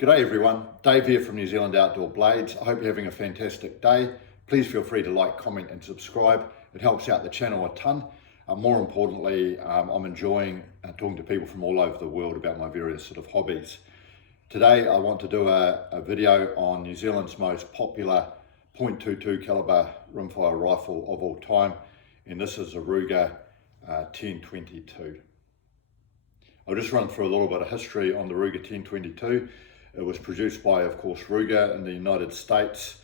G'day everyone, Dave here from New Zealand Outdoor Blades. I hope you're having a fantastic day. Please feel free to like, comment and subscribe. It helps out the channel a ton. More importantly, I'm enjoying talking to people from all over the world about my various sort of hobbies. Today I want to do a video on New Zealand's most popular .22 caliber rimfire rifle of all time, and this is a Rugar 1022. I'll just run through a little bit of history on the Rugar 1022. It was produced by, of course, Rugar in the United States.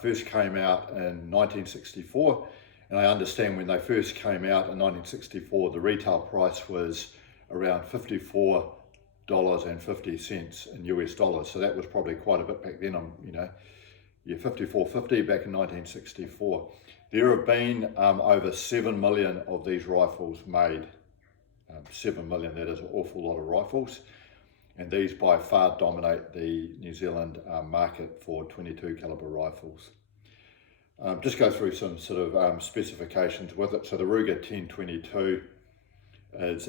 First came out in 1964, and I understand when they first came out in 1964, the retail price was around $54.50 in US dollars. So that was probably quite a bit back then. $54.50 back in 1964. There have been over 7 million of these rifles made. 7 million, that is an awful lot of rifles. And these by far dominate the New Zealand market for 22 caliber rifles. Just go through some sort of specifications with it. So the Rugar 1022 is,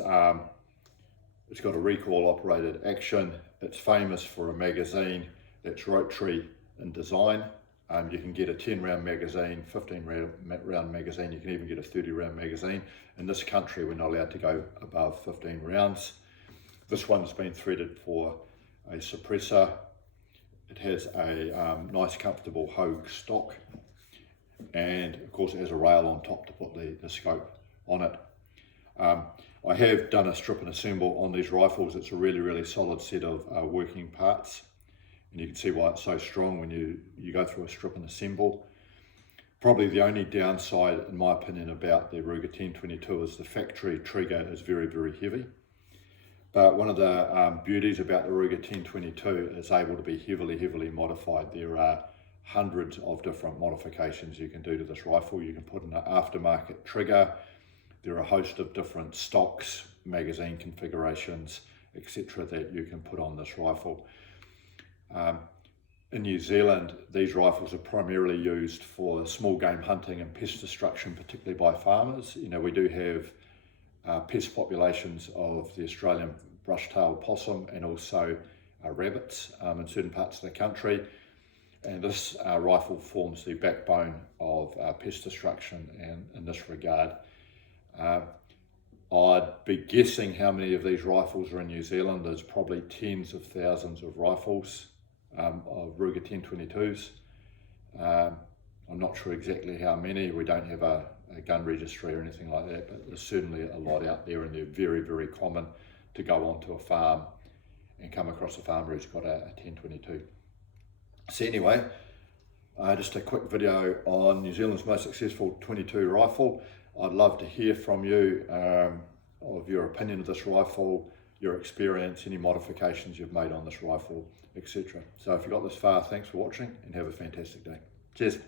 it's got a recoil operated action. It's famous for a magazine that's rotary in design. You can get a 10 round magazine, 15 round magazine, you can even get a 30 round magazine. In this country, we're not allowed to go above 15 rounds. This one's been threaded for a suppressor. It has a nice comfortable Hogue stock, and of course it has a rail on top to put the scope on it. I have done a strip and assemble on these rifles. It's a really solid set of working parts, and you can see why it's so strong when you go through a strip and assemble. Probably the only downside, in my opinion, about the Rugar 1022 is the factory trigger is very heavy. But one of the beauties about the Rugar 1022 is able to be heavily modified. There are hundreds of different modifications you can do to this rifle. You can put in an aftermarket trigger. There are a host of different stocks, magazine configurations, etc. that you can put on this rifle. In New Zealand, these rifles are primarily used for small game hunting and pest destruction, particularly by farmers. You know, we do have pest populations of the Australian brush-tailed possum and also rabbits in certain parts of the country, and this rifle forms the backbone of pest destruction. And in this regard, I'd be guessing how many of these rifles are in New Zealand. There's probably tens of thousands of rifles of Rugar 1022s. I'm not sure exactly how many. We don't have a gun registry or anything like that, but there's certainly a lot out there, and they're very common to go onto a farm and come across a farmer who's got a 1022. So anyway, just a quick video on New Zealand's most successful 22 rifle. I'd love to hear from you of your opinion of this rifle, your experience, any modifications you've made on this rifle, etc. So if you got this far, thanks for watching and have a fantastic day. Cheers.